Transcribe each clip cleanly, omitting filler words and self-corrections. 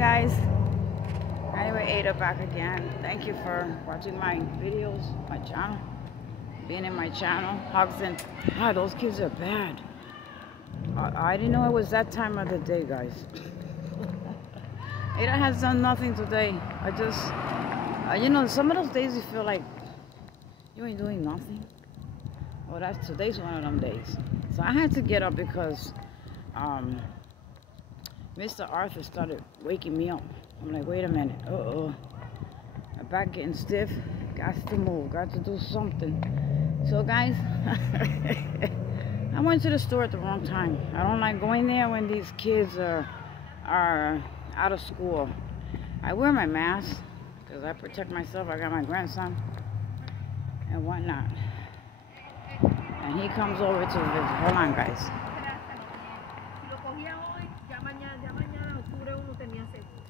guys. Anyway, Ada back again. Thank you for watching my videos, my channel, being in my channel. Hugs and those kids are bad. I didn't know it was that time of the day, guys. Ada has done nothing today. I just, you know, some of those days you feel like you ain't doing nothing. Well, today's one of them days. So I had to get up because Mr. Arthur started waking me up. I'm like, wait a minute. My back getting stiff. Got to move. Got to do something. So, guys, I went to the store at the wrong time. I don't like going there when these kids are out of school. I wear my mask because I protect myself. I got my grandson and whatnot. And he comes over to visit. Hold on, guys.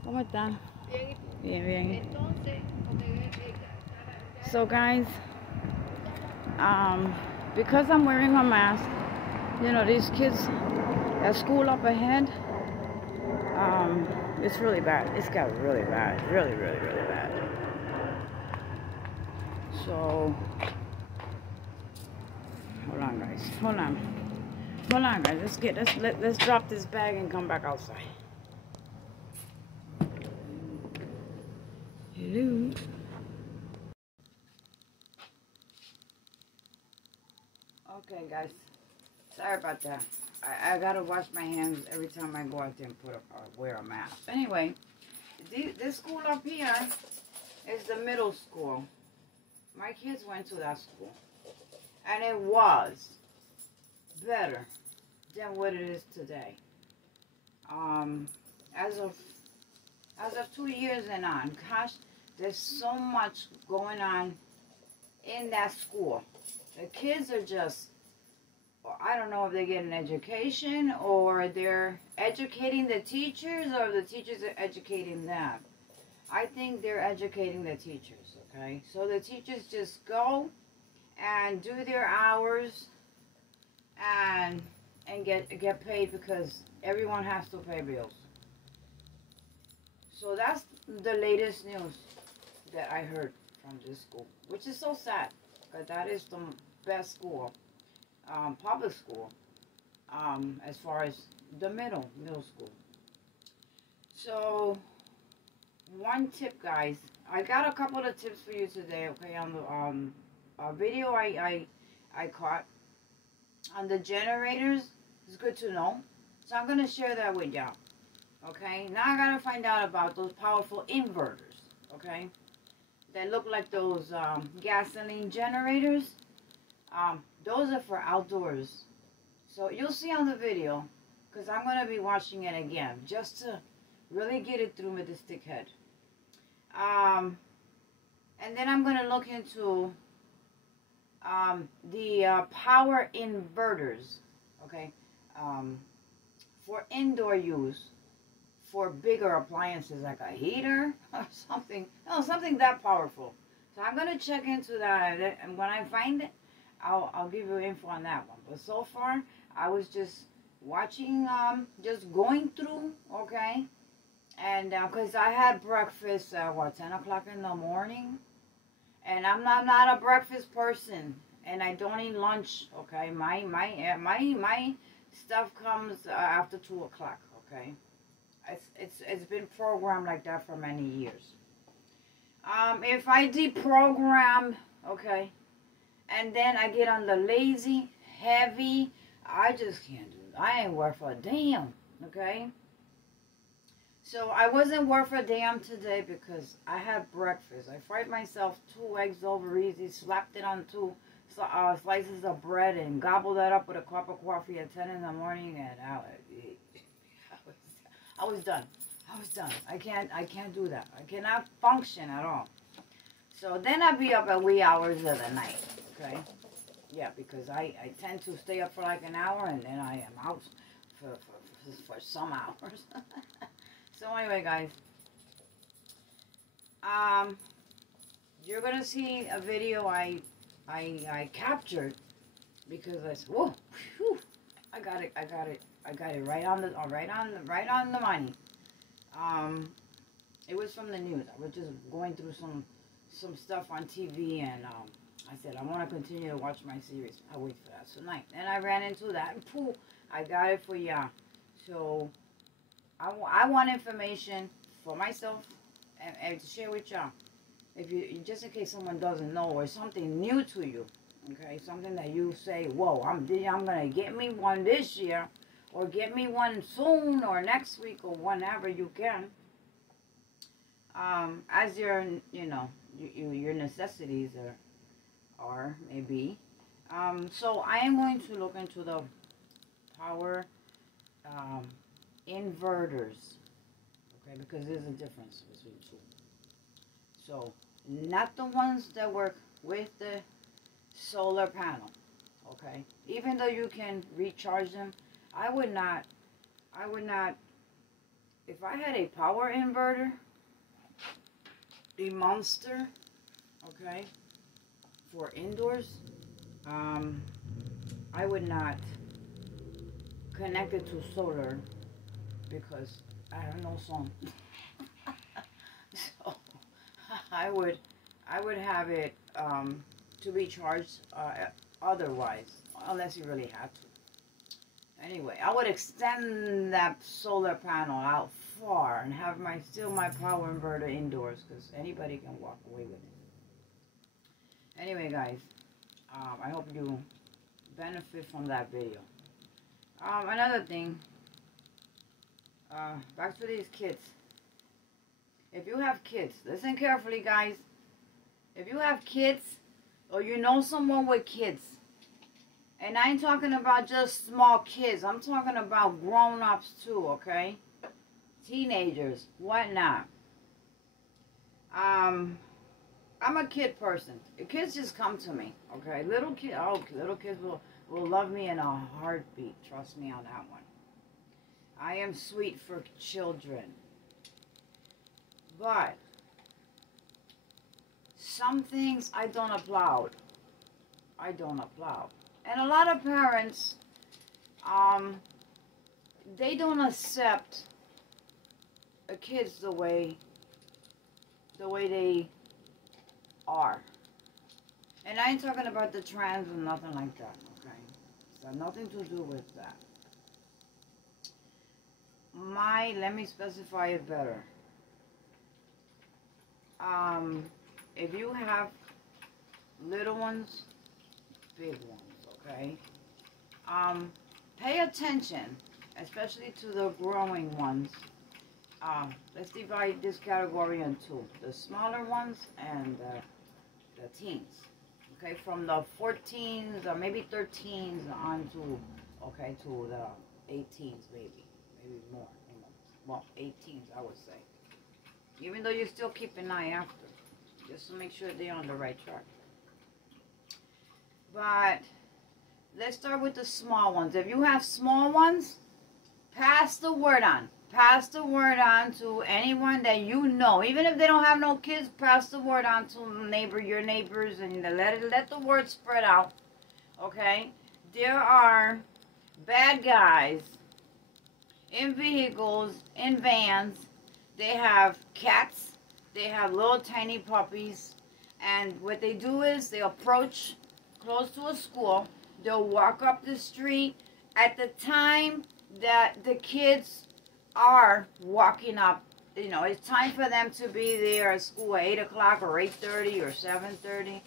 ¿Cómo están? Bien, bien. So, guys, because I'm wearing a mask, you know, these kids at school up ahead, it's really bad. It's got really bad. Really, really, really bad. So, hold on, guys. Hold on, guys. Let's drop this bag and come back outside. Hello. Okay, guys. Sorry about that. I gotta wash my hands every time I go out there and wear a mask. Anyway, this school up here is the middle school. My kids went to that school, and it was better than what it is today. As of 2 years and on, gosh, there's so much going on in that school. The kids are just, I don't know if they get an education or they're educating the teachers or the teachers are educating them. I think they're educating the teachers, okay? So the teachers just go and do their hours and get paid because everyone has to pay bills. So that's the latest news that I heard from this school, which is so sad because that is the best school, public school, as far as the middle school. So one tip, guys, I got a couple of tips for you today, okay, on the video I caught on the generators. It's good to know, so I'm gonna share that with y'all. Okay, now I gotta find out about those powerful inverters, okay, that look like those gasoline generators. Those are for outdoors. So you'll see on the video, because I'm going to be watching it again, just to really get it through with the stick head. And then I'm going to look into the power inverters, okay, for indoor use, for bigger appliances like a heater or something. No, something that powerful. So I'm going to check into that, and when I find it, I'll give you info on that one. But so far, I was just watching, just going through, okay? And because I had breakfast at, 10 o'clock in the morning? And I'm not a breakfast person. And I don't eat lunch, okay? My stuff comes after 2 o'clock, okay? It's been programmed like that for many years. If I deprogram, okay, and then I get on the lazy, heavy, I just can't do it. I ain't worth a damn, okay? So I wasn't worth a damn today because I had breakfast. I fried myself 2 eggs over easy, slapped it on 2 slices of bread, and gobbled that up with a cup of coffee at 10 in the morning, and I was done. I was done. I can't do that. I cannot function at all. So then I'd be up at wee hours of the night, okay? Yeah, because I tend to stay up for like an hour, and then I am out for some hours. So anyway, guys, you're gonna see a video I captured because I said, whoa, whew, I got it right on the money. It was from the news. I was just going through some stuff on TV, and I said I want to continue to watch my series. I wait for that tonight. And I ran into that, and pooh, I got it for ya. So I want information for myself and to share with y'all. If you, just in case someone doesn't know, or something new to you, okay, something that you say, whoa, I'm gonna get me one this year, or get me one soon, or next week, or whenever you can. As your, your necessities are maybe. So I am going to look into the power inverters, okay, because there's a difference between two. So not the ones that work with the solar panel, okay. Even though you can recharge them, I would not. If I had a power inverter, a monster, okay, for indoors, I would not connect it to solar because I have no sun. So I would have it to be charged otherwise, unless you really had to. Anyway, I would extend that solar panel out far and have still my power inverter indoors, because anybody can walk away with it. Anyway, guys, I hope you benefit from that video. Another thing, back to these kids. If you have kids, listen carefully, guys. If you have kids, or you know someone with kids, and I ain't talking about just small kids, I'm talking about grown-ups too, okay? Teenagers, whatnot. I'm a kid person. Kids just come to me, okay? Little kids will love me in a heartbeat. Trust me on that one. I am sweet for children. But some things I don't applaud. I don't applaud. And a lot of parents, they don't accept kids the way they are. And I ain't talking about the trans or nothing like that, okay? It's got nothing to do with that. Let me specify it better. If you have little ones, big ones, okay? Pay attention, especially to the growing ones. Let's divide this category in two: the smaller ones and the teens. Okay, from the 14s or maybe 13s on to, okay, to the 18s, maybe more. Well, 18s, I would say. Even though you still keep an eye after, just to make sure they're on the right track. But let's start with the small ones. If you have small ones, pass the word on. Pass the word on to anyone that you know. Even if they don't have no kids, pass the word on to your neighbors, and let the word spread out. Okay? There are bad guys in vehicles, in vans. They have cats. They have little tiny puppies. And what they do is they approach close to a school. They'll walk up the street at the time that the kids are walking up. You know, it's time for them to be there at school at 8 o'clock or 8:30 or 7:30.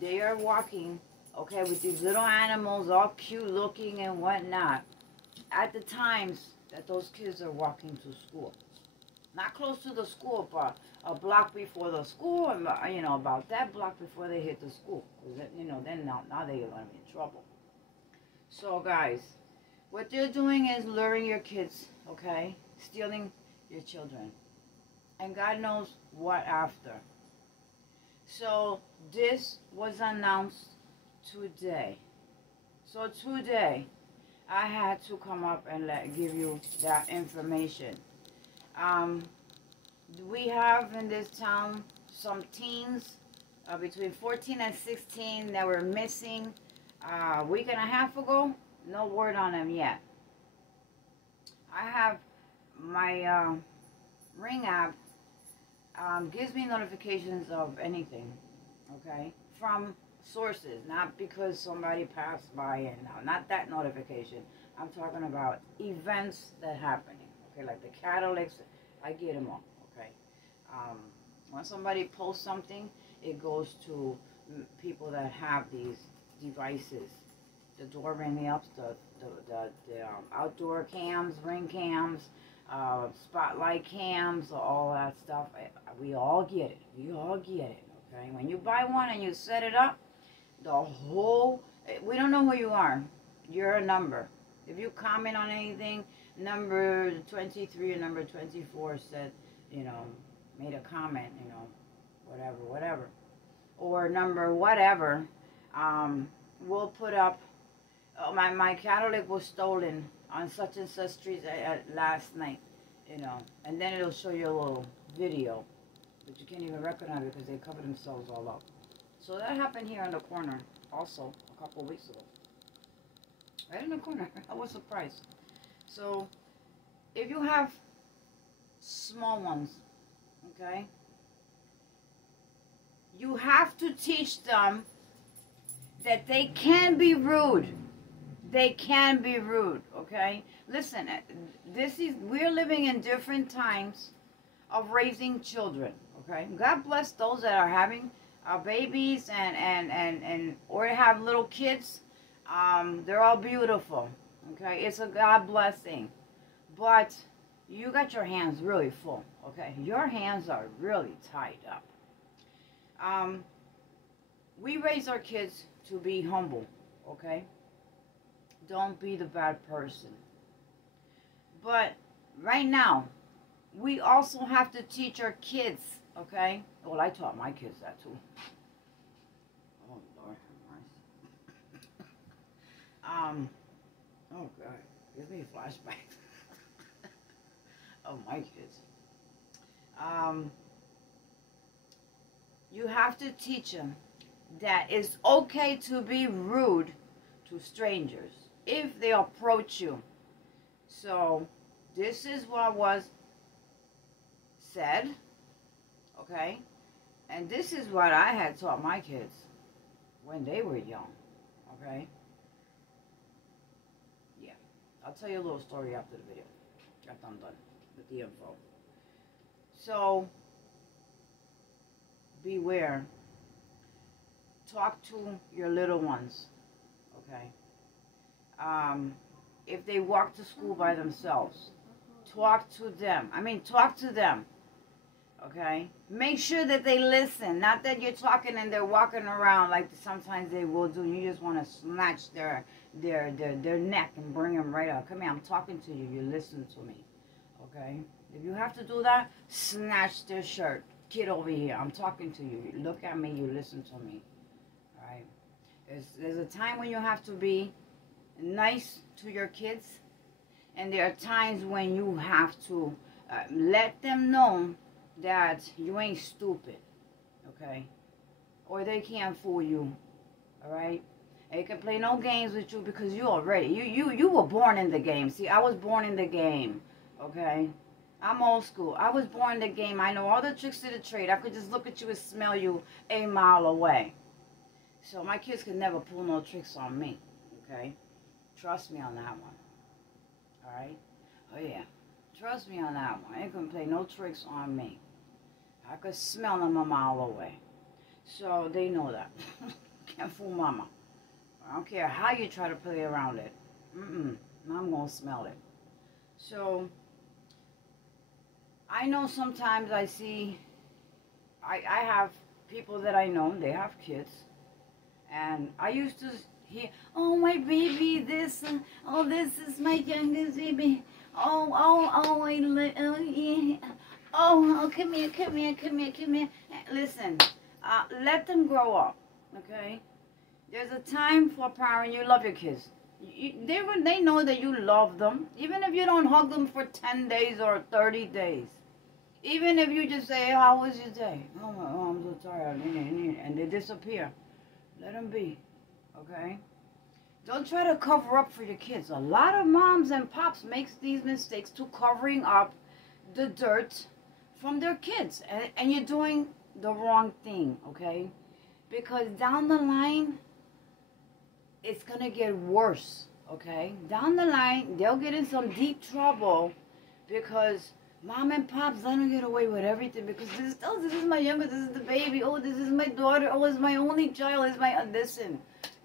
They are walking, okay, with these little animals, all cute looking and whatnot, at the times that those kids are walking to school. Not close to the school, but a block before the school, and about that block before they hit the school. Then now they're going to be in trouble. So, guys, what they're doing is luring your kids, okay? Stealing your children. And God knows what after. So, this was announced today. So, today, I had to come up and give you that information. We have in this town some teens between 14 and 16 that were missing a week and a half ago. No word on them yet. I have my Ring app gives me notifications of anything, okay, from sources, not because somebody passed by and not that notification. I'm talking about events that happening, okay, like the catalytics. I get them all, okay. Um, when somebody posts something, it goes to people that have these devices, the door ringing ups, the outdoor cams, ring cams, spotlight cams, all that stuff. We all get it. We all get it. Okay. When you buy one and you set it up, the whole, we don't know who you are. You're a number. If you comment on anything, number 23 or number 24 said, you know, made a comment, you know, whatever. Or number whatever, we'll put up, oh, my catalytic was stolen on such and such street last night, you know, and then it'll show you a little video, but you can't even recognize it because they cover themselves all up. So that happened here in the corner also a couple of weeks ago. Right in the corner. I was surprised. So if you have small ones, okay, you have to teach them that they can be rude. They can be rude, okay? Listen, we're living in different times of raising children, okay? God bless those that are having babies and or have little kids. They're all beautiful, okay? It's a God blessing. But you got your hands really full, okay? Your hands are really tied up. We raise our kids to be humble, okay? Don't be the bad person. But right now, we also have to teach our kids, okay? Well, I taught my kids that too. Oh, Lord have mercy. Oh, God. Gives me flashbacks of my kids. You have to teach them that it's okay to be rude to strangers if they approach you. So this is what was said, okay? And this is what I had taught my kids when they were young, okay? Yeah, I'll tell you a little story after the video, after I'm done with the info. So beware. Talk to your little ones, okay? If they walk to school by themselves, talk to them. Talk to them, okay? Make sure that they listen, not that you're talking and they're walking around like sometimes they will do. You just want to snatch their neck and bring them right up. Come here, I'm talking to you. You listen to me, okay? If you have to do that, snatch their shirt. Get over here. I'm talking to you. You look at me. You listen to me. All right? There's a time when you have to be nice to your kids, and there are times when you have to let them know that you ain't stupid, okay? Or they can't fool you, all right? They can play no games with you because you already you were born in the game. See, I was born in the game, okay? I'm old school. I was born in the game. I know all the tricks of the trade. I could just look at you and smell you a mile away. So my kids could never pull no tricks on me, okay? Trust me on that one. All right? Oh, yeah. Trust me on that one. They couldn't play no tricks on me. I could smell them a mile away. So they know that. Can't fool mama. I don't care how you try to play around it. I'm going to smell it. So I know sometimes I see, I have people that I know, they have kids. And I used to hear, oh, my baby, this, oh, this is my youngest baby. Oh, yeah. Oh, come here. Listen, let them grow up, okay? There's a time for a parent, you love your kids. They know that you love them, even if you don't hug them for 10 days or 30 days. Even if you just say, how was your day? Oh, I'm so tired, and they disappear. Let them be, okay? Don't try to cover up for your kids. A lot of moms and pops makes these mistakes to covering up the dirt from their kids. And you're doing the wrong thing, okay? Because down the line, it's going to get worse, okay? Down the line, they'll get in some deep trouble because mom and pops let them get away with everything because this is my younger, this is the baby, oh, this is my daughter, oh, it's my only child, it's my,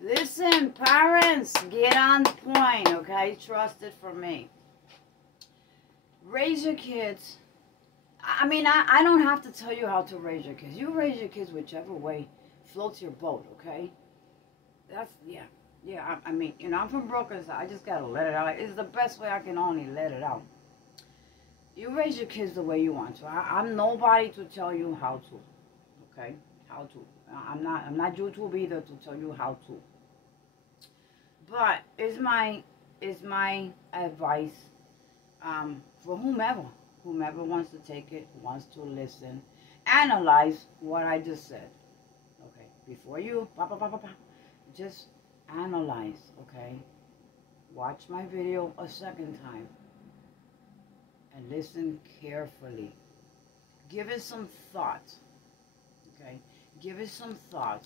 listen, parents, get on point, okay? Trust it from me. Raise your kids. I mean, I don't have to tell you how to raise your kids. You raise your kids whichever way floats your boat, okay? That's, yeah. Yeah, I mean, you know, I'm from Brooklyn, so I just got to let it out. It's the best way I can only let it out. You raise your kids the way you want to. I'm nobody to tell you how to, okay? How to. I'm not YouTube either to tell you how to. But it's my advice for whomever wants to take it, wants to listen, analyze what I just said. Okay, before you, just analyze, okay? Watch my video a second time and listen carefully. Give it some thought, okay? Give it some thought.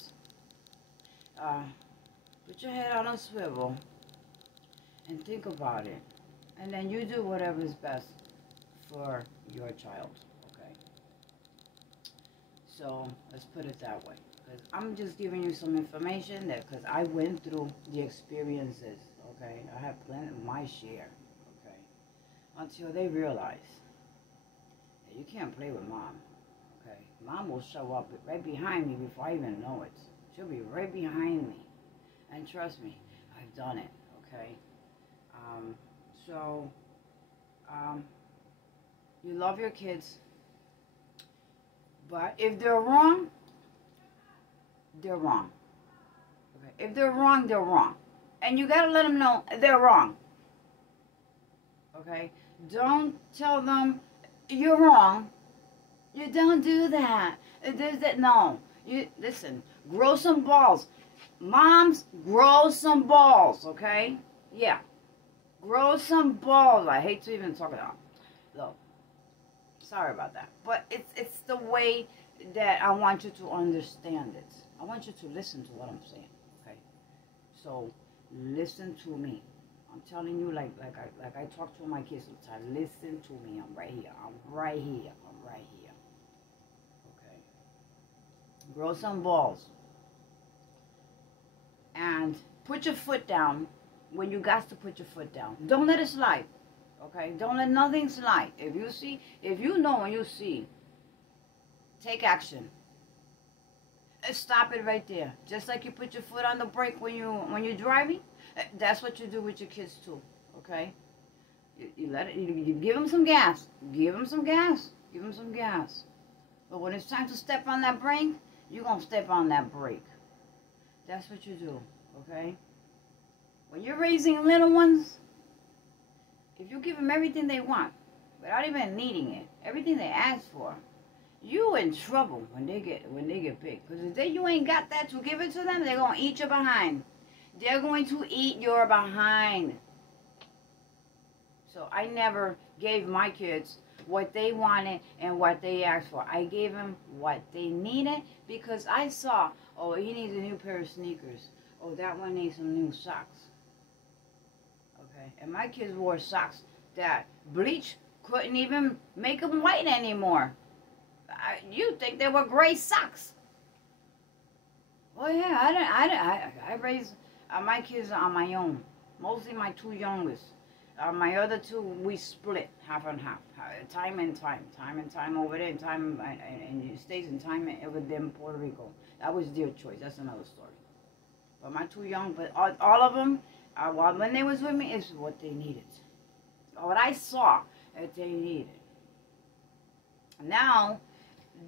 Put your head on a swivel and think about it. And then you do whatever is best for your child, okay? So, let's put it that way. Because I'm just giving you some information that, because I went through the experiences, okay? I have plenty of my share, okay? Until they realize that you can't play with mom, okay? Mom will show up right behind me before I even know it. She'll be right behind me. And trust me, I've done it, okay? You love your kids, but if they're wrong, they're wrong. Okay? If they're wrong, they're wrong. And you gotta let them know they're wrong. Okay? Don't tell them you're wrong. You don't do that. No. You listen, grow some balls. Moms, grow some balls, okay? Yeah. Grow some balls. I hate to even talk about it. Look, sorry about that. But it's the way that I want you to understand it. I want you to listen to what I'm saying, okay? So, listen to me. I'm telling you like I talk to my kids sometimes. Listen to me. I'm right here. I'm right here. I'm right here. Okay? Grow some balls. And put your foot down when you got to put your foot down. Don't let it slide. Okay? Don't let nothing slide. If you know and you see, take action. Stop it right there. Just like you put your foot on the brake when you're driving, that's what you do with your kids too. Okay? You let it. You give them some gas. Give them some gas. Give them some gas. But when it's time to step on that brake, you're gonna step on that brake. That's what you do, okay? When you're raising little ones, if you give them everything they want, without even needing it, everything they ask for, you in trouble when they get big. Because if you ain't got that to give it to them, they're gonna eat your behind. They're going to eat your behind. So I never gave my kids what they wanted and what they asked for. I gave them what they needed because I saw, oh, he needs a new pair of sneakers. Oh, that one needs some new socks. Okay, and my kids wore socks that bleach couldn't even make them white anymore. You think they were gray socks? Oh yeah, I raised my kids on my own. Mostly my two youngest. My other two, we split half and half. Time and time over there, and time in the States, and time over there in Puerto Rico. That was their choice. That's another story. But my two young, but all of them, when they was with me, is what they needed. What I saw that they needed. Now,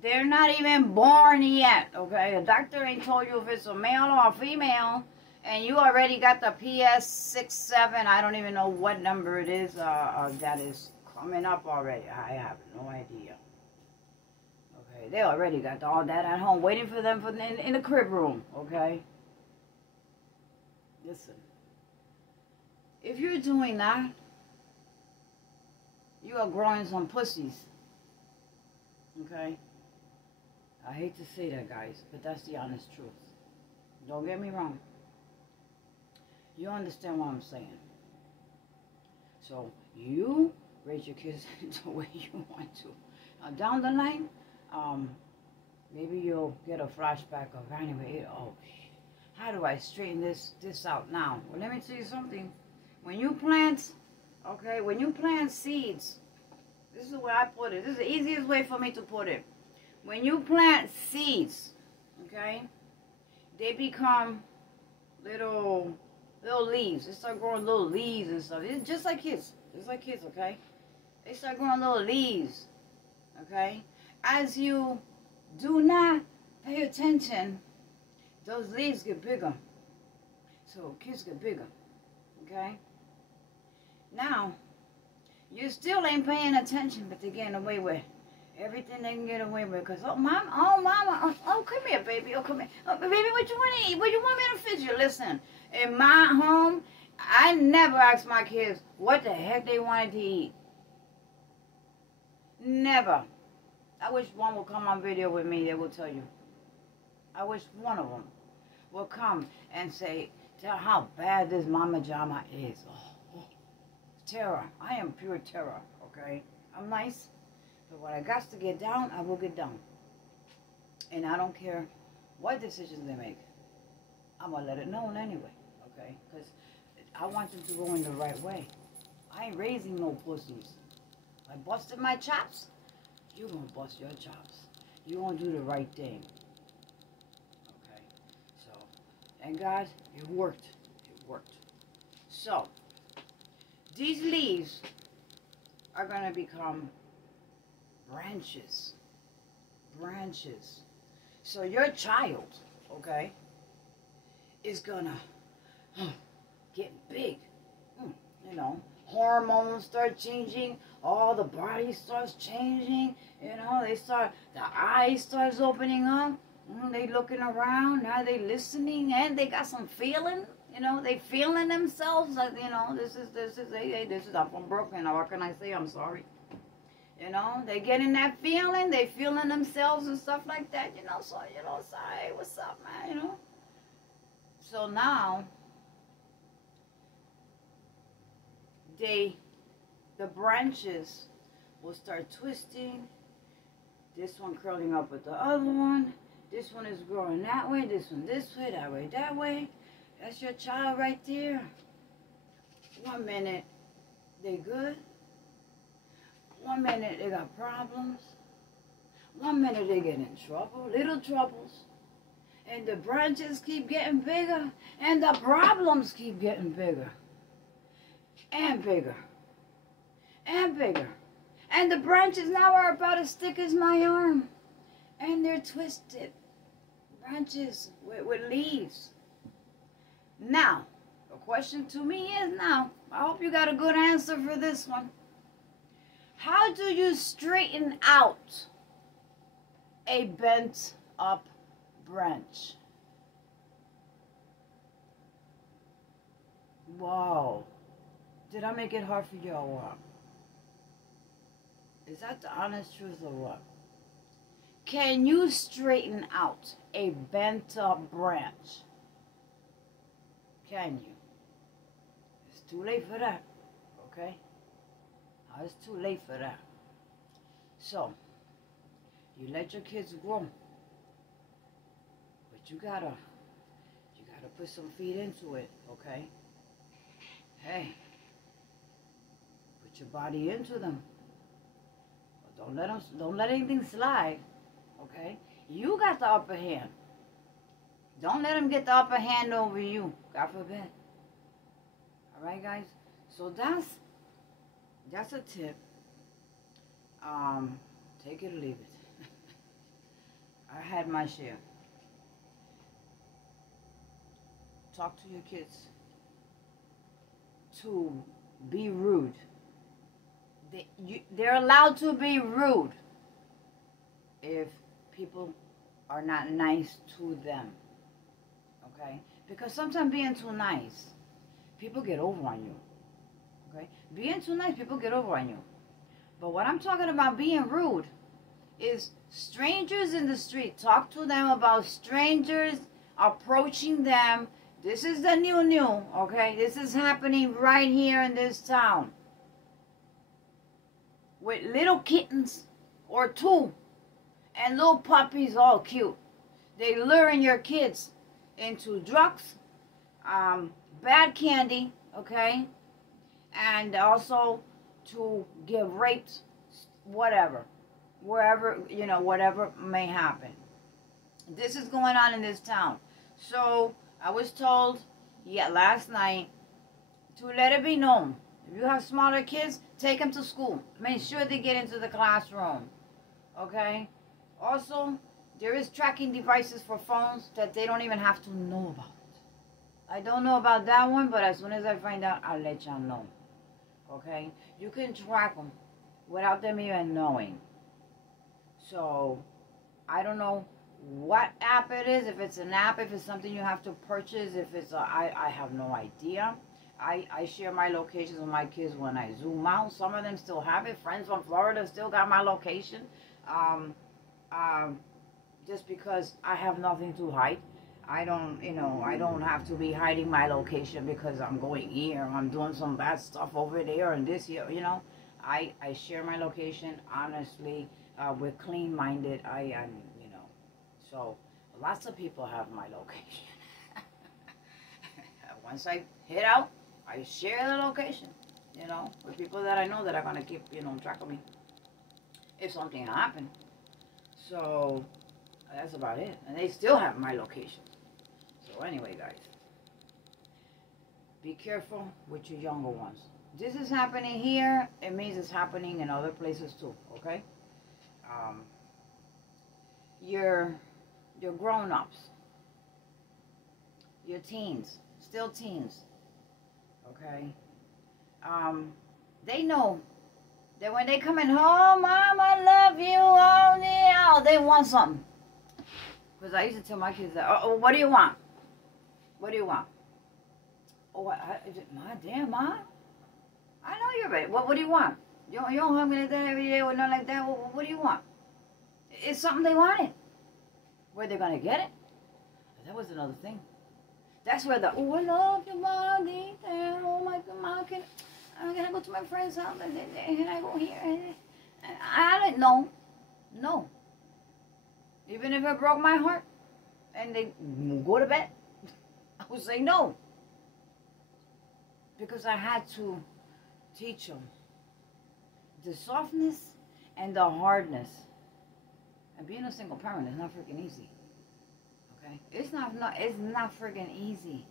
they're not even born yet, okay? The doctor ain't told you if it's a male or a female, and you already got the PS67, I don't even know what number it is, that is coming up already. I have no idea. Okay, they already got all that at home, waiting for them in the crib room, okay? Listen, if you're doing that, you are growing some pussies. Okay? I hate to say that, guys, but that's the honest truth. Don't get me wrong. You understand what I'm saying. So, you raise your kids the way you want to. Now, down the line, maybe you'll get a flashback of, anyway, oh, how do I straighten this out now? Well, let me tell you something. When you plant, okay, when you plant seeds, this is the way I put it. This is the easiest way for me to put it. When you plant seeds, okay, they become little leaves. They start growing little leaves and stuff. It's just like kids. Just like kids, okay? They start growing little leaves, okay? As you do not pay attention, those leaves get bigger. So kids get bigger, okay? Now, you still ain't paying attention, but they're getting away with everything they can get away with. Because, oh, mama, oh, come here, baby. Oh, come here. Oh, baby, what you want to eat? What you want me to fix you? Listen, in my home, I never asked my kids what the heck they wanted to eat. Never. I wish one would come on video with me. They will tell you. I wish one of them will come and tell how bad this Mama Jama is. Oh, terror. I am pure terror, okay? I'm nice, but when I got to get down, I will get down. And I don't care what decisions they make. I'm going to let it known anyway, okay? Because I want them to go in the right way. I ain't raising no pussies. I busted my chops, you're going to bust your chops. You're going to do the right thing. Okay? So, thank God, it worked. It worked. So, these leaves are going to become branches. Branches. So your child, okay, is going to get big. You know, hormones start changing. All the body starts changing. You know, the eyes starts opening up. They looking around. Now they listening and they got some feeling. You know, they feeling themselves. Like, you know, this is, hey, I'm from Brooklyn. Now, what can I say? I'm sorry. You know, they getting that feeling. They feeling themselves and stuff like that. You know, so, you know, so, hey, what's up, man? You know. So now, the branches will start twisting. This one curling up with the other one. This one is growing that way. This one this way, that way. That's your child right there. 1 minute, they good. 1 minute, they got problems. 1 minute, they get in trouble, little troubles. And the branches keep getting bigger. And the problems keep getting bigger. And bigger. And bigger. And the branches now are about as thick as my arm. And they're twisted. Branches with leaves. Now, the question to me is now, I hope you got a good answer for this one. How do you straighten out a bent up branch? Wow. Did I make it hard for you or what? Is that the honest truth or what? Can you straighten out a bent up branch? Can you? It's too late for that, okay? It's too late for that. So, you let your kids grow, but you gotta put some feet into it, okay? Hey, put your body into them. But don't let anything slide, okay? You got the upper hand. Don't let them get the upper hand over you. God forbid. All right, guys. So that's a tip. Take it or leave it. I had my share. Talk to your kids to be rude. They're allowed to be rude if people are not nice to them. Okay? Because sometimes being too nice, people get over on you. Okay? Being too nice, people get over on you. But what I'm talking about being rude is strangers in the street. Talk to them about strangers approaching them. This is the new, okay? This is happening right here in this town. With little kittens or two and little puppies, all cute. They luring your kids into drugs, bad candy, okay? And also to get raped, whatever. Wherever, you know, whatever may happen. This is going on in this town. So, I was told, last night, to let it be known. If you have smaller kids, take them to school. Make sure they get into the classroom. Okay? Also, there is tracking devices for phones that they don't even have to know about. I don't know about that one, but as soon as I find out, I'll let y'all know. Okay? You can track them without them even knowing. So, I don't know what app it is. If it's an app, if it's something you have to purchase, if it's I have no idea. I share my locations with my kids when I zoom out. Some of them still have it. Friends from Florida still got my location. Just because I have nothing to hide. I don't have to be hiding my location because I'm going here. I'm doing some bad stuff over there and this here, I share my location honestly, with clean-minded. I am, so lots of people have my location. Once I hit out, I share the location, with people that I know that are going to keep, track of me if something happened. So that's about it. And they still have my location. So anyway, guys, be careful with your younger ones. This is happening here. It means it's happening in other places too, okay? Your grown-ups, your teens, still teens, okay? They know that when they coming home, Mom, I love you, oh yeah, they want something. Because I used to tell my kids that, oh, what do you want? What do you want? Oh, my damn, Mom. I know you're ready. What do you want? You don't hug me like that every day or nothing like that. What do you want? It's something they wanted. Where they're going to get it? That was another thing. That's where I love you, Mom. Oh, my God, Mom. I'm going to go to my friend's house. And I go here. And I didn't know. No. Even if it broke my heart and they go to bed, I would say no. Because I had to teach them the softness and the hardness. And being a single parent is not freaking easy. Okay? It's not freaking easy.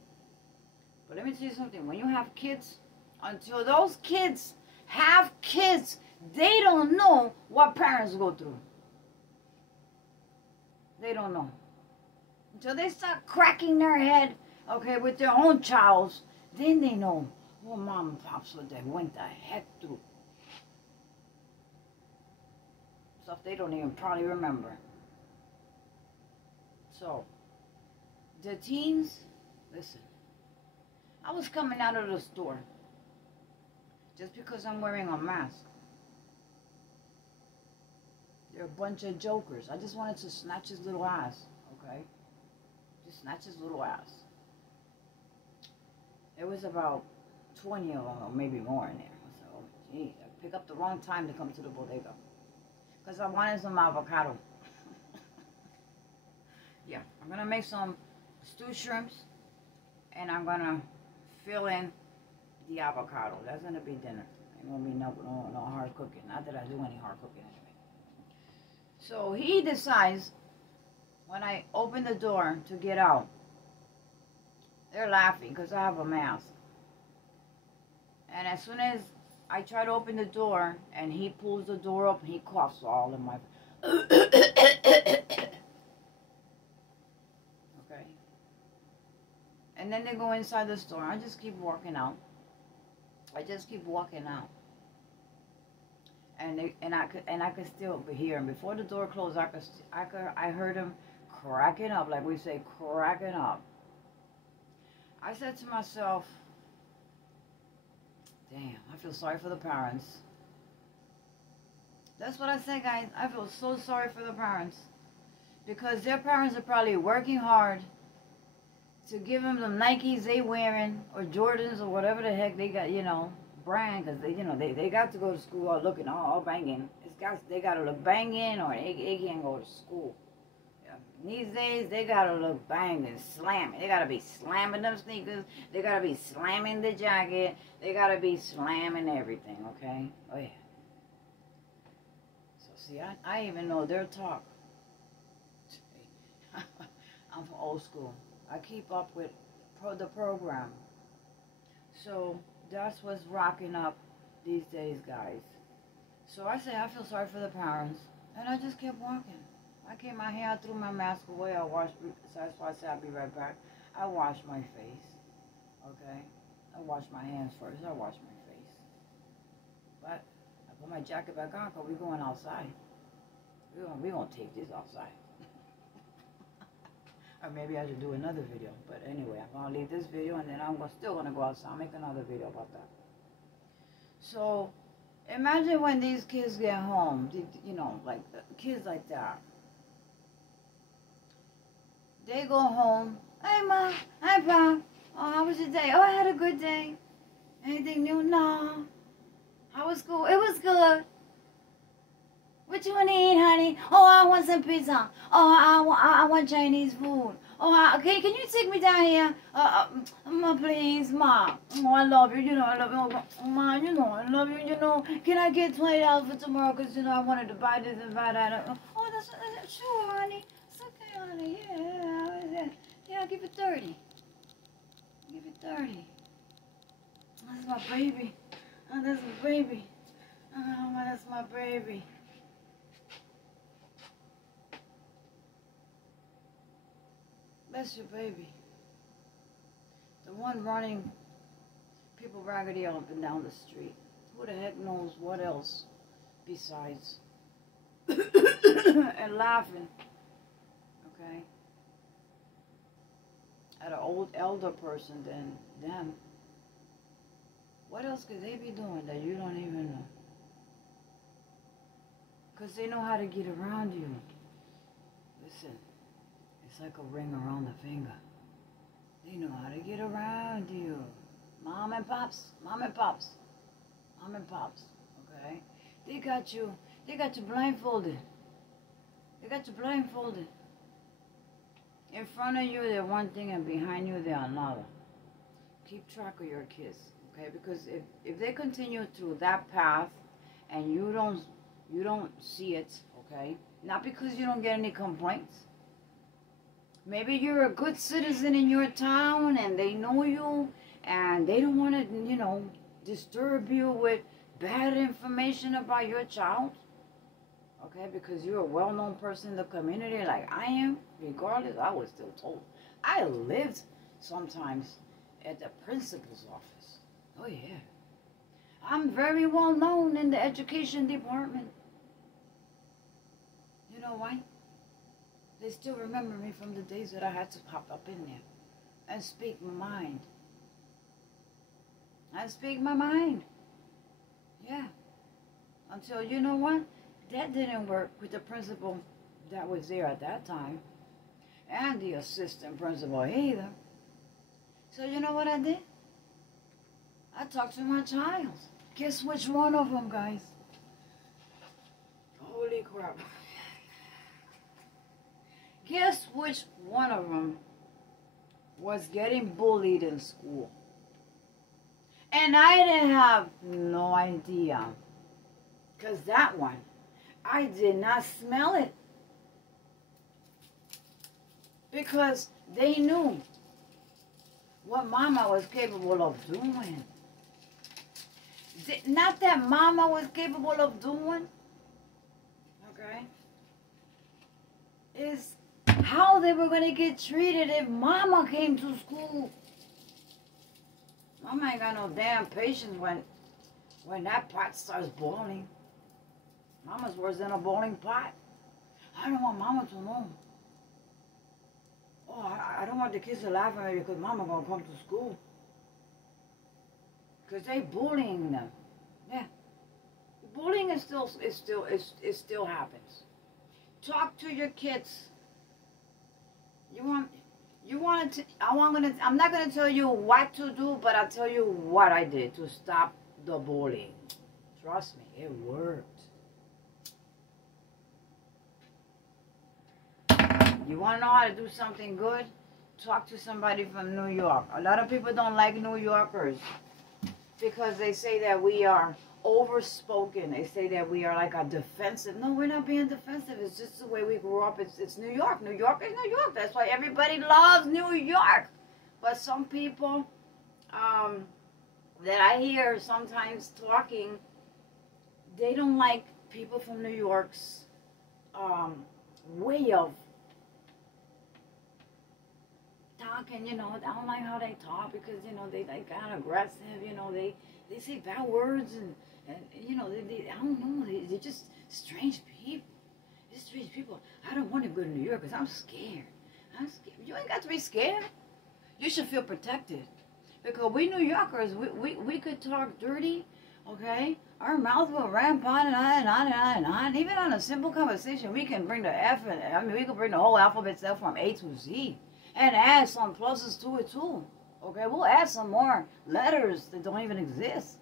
But let me tell you something. When you have kids, until those kids have kids, they don't know what parents go through. They don't know. Until they start cracking their head, okay, with their own child, then they know what mom and pops what they went the heck through. Stuff they don't even probably remember. So, the teens, listen. I was coming out of the store just because I'm wearing a mask. They're a bunch of jokers. I just wanted to snatch his little ass, okay? Just snatch his little ass. There was about 20 of them, or maybe more in there. So, gee, I picked up the wrong time to come to the bodega. Because I wanted some avocado. Yeah, I'm going to make some stewed shrimps. And I'm going to fill in the avocado. That's going to be dinner. It won't be no hard cooking. Not that I do any hard cooking anyway. So he decides, when I open the door to get out, they're laughing because I have a mask. And as soon as I try to open the door and he pulls the door up, he coughs all in my... Okay. And then they go inside the store. I just keep walking out. And I could still hear him. Before the door closed, I heard him cracking up, like we say, cracking up. I said to myself, damn, I feel sorry for the parents That's what I say, guys. I feel so sorry for the parents. Because their parents are probably working hard to give them the Nikes they wearing, or Jordans, or whatever the heck they got, you know, brand, because they got to go to school all looking all banging. They got to look banging, or they can't go to school. Yeah. These days, they got to look banging, slamming. They got to be slamming them sneakers. They got to be slamming the jacket. They got to be slamming everything, okay? Oh, yeah. So, see, I even know their talk. I'm from old school. I keep up with the program. So that's what's rocking up these days, guys. So I say I feel sorry for the parents. And I just kept walking. I kept my hair, threw my mask away. I washed, so that's why I said I'll be right back. I washed my face. Okay? I washed my hands first. I washed my face. But I put my jacket back on because we're going outside. We're gonna take this outside. Or maybe I should do another video. But anyway, I'm going to leave this video, and then I'm still going to go outside. I'll make another video about that. So, imagine when these kids get home. You know, like kids like that. They go home. Hey, Mom. Hi, Pop. Oh, how was your day? Oh, I had a good day. Anything new? No. How was school? It was good. What you want to eat, honey? Oh, I want some pizza. Oh, I want Chinese food. Oh, can you take me down here? Ma, please, Ma. Oh, I love you. You know, I love you. Oh, Ma, you know, I love you. You know, can I get $20 for tomorrow? Because, you know, I wanted to buy this and buy that. Oh, that's sure, honey. It's okay, honey. Yeah, I'll give it 30. Give it 30. That's my baby. Oh, that's my baby. Oh, that's my baby. That's your baby. The one running people raggedy up and down the street. Who the heck knows what else besides and laughing, okay, at an old elder person than them. What else could they be doing that you don't even know? Because they know how to get around you. Listen. It's like a ring around the finger. They know how to get around you. Mom and pops, okay? They got you blindfolded. In front of you, they're one thing, and behind you, they're another. Keep track of your kids, okay? Because if they continue through that path, and you don't see it, okay? Not because you don't get any complaints. Maybe you're a good citizen in your town and they know you and they don't want to, you know, disturb you with bad information about your child. Okay, because you're a well-known person in the community like I am. Regardless, I was still told. I lived sometimes at the principal's office. Oh, yeah. I'm very well known in the education department. You know why? They still remember me from the days that I had to pop up in there and speak my mind. Yeah. Until, you know what? That didn't work with the principal that was there at that time. And the assistant principal either. So you know what I did? I talked to my child. Guess which one of them, guys? Holy crap. Guess which one of them was getting bullied in school? And I didn't have no idea. Because that one, I did not smell it. Because they knew what Mama was capable of doing. Not that Mama was capable of doing, okay, is how they were going to get treated if Mama came to school. Mama ain't got no damn patience when that pot starts boiling. Mama's worse than a boiling pot. I don't want Mama to know. Oh, I don't want the kids to laugh at me because Mama gonna come to school. Because they bullying them. Yeah. bullying still happens. Talk to your kids. I'm not gonna tell you what to do, but I'll tell you what I did to stop the bullying. Trust me, it worked. You wanna know how to do something good? Talk to somebody from New York. A lot of people don't like New Yorkers because they say that we are overspoken. They say that we are like a defensive. No, we're not being defensive. It's just the way we grew up. It's New York. New York is New York. That's why everybody loves New York. But some people that I hear sometimes talking, they don't like people from New York's way of talking. I don't like how they talk because, they kind of aggressive. They say bad words and I don't know. They're just strange people. They're strange people. I don't want to go to New York because I'm scared. You ain't got to be scared. You should feel protected. Because we New Yorkers, we could talk dirty, okay? Our mouth will ramp on and on and on and on and on. Even on a simple conversation, we can bring the we can bring the whole alphabet stuff from A to Z. And add some pluses to it too. Okay, we'll add some more letters that don't even exist.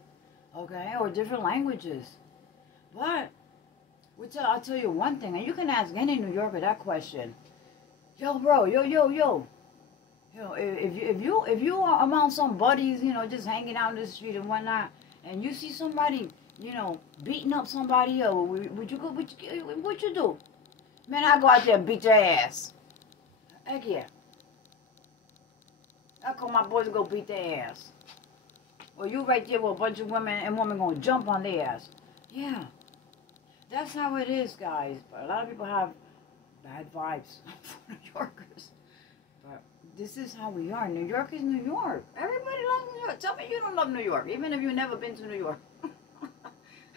Okay, or different languages. But I'll tell you one thing, and you can ask any New Yorker that question. Yo, bro, yo. If you are among some buddies, just hanging out in the street and whatnot, and you see somebody, beating up somebody, or would you do? Man, I go out there and beat your ass. Heck yeah. I call my boys to go beat their ass. Or you right there with a bunch of women and women gonna jump on their ass. Yeah. That's how it is, guys. But a lot of people have bad vibes for New Yorkers. But this is how we are. New York is New York. Everybody loves New York. Tell me you don't love New York, even if you've never been to New York.